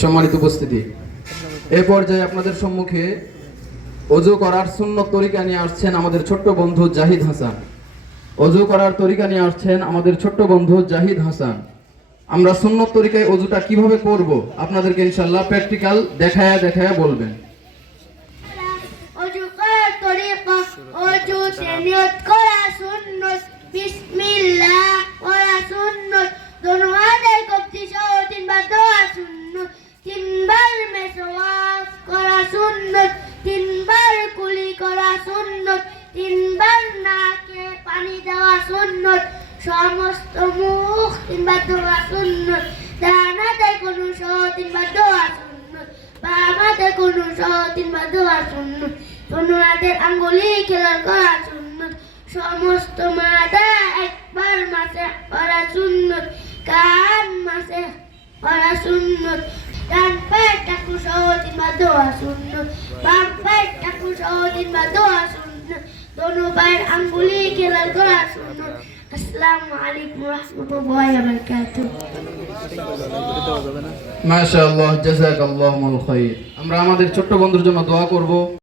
সম্মানিত উপস্থিতি। এ পর্যায়ে আপনাদের সম্মুখে অজু করার শূন্য তরিকা নিয়ে আসছেন আমাদের ছোট্ট বন্ধু জাহিদ হাসান। অজু করার তরিকা নিয়ে আসছেন আমাদের ছোট্ট বন্ধু জাহিদ হাসান। আমরা সুন্নত তরিকায় অজুটা কীভাবে করব আপনাদেরকে ইনশাল্লাহ প্র্যাকটিক্যাল দেখায়া দেখায়া বলবেন। অজু করার তরিকা অজুতে তিনবার নাকে পানি দেওয়া সুন্নত, সমস্ত মুখ তিনবার দোয়া সুন্নত, ডান হাতের কোনো সহ তিনবার দোয়া সুন্নত বাম হাতে কোনো সহ তিনবার দোয়া সুন্নত, কোনো হাতের আঙ্গুলি খেলার করা সুন্নত, সমস্ত মাথা একবার মাসে করা সুন্নত, কান মাসে করা সুন্নত, ডান পায়ের টাকু সহ তিনবার দোয়া সুন্নত, বাম পায়ের টাকু সহ তিনবার দোয়া দোনো পায়ের আঙ্গুলি খেলার করা শুনুন আসসালামু আলাইকুম ওয়া বারাকাতুহু। মাশাআল্লাহ খাইর। আমরা আমাদের ছোট্ট বন্ধুর জন্য দোয়া করব।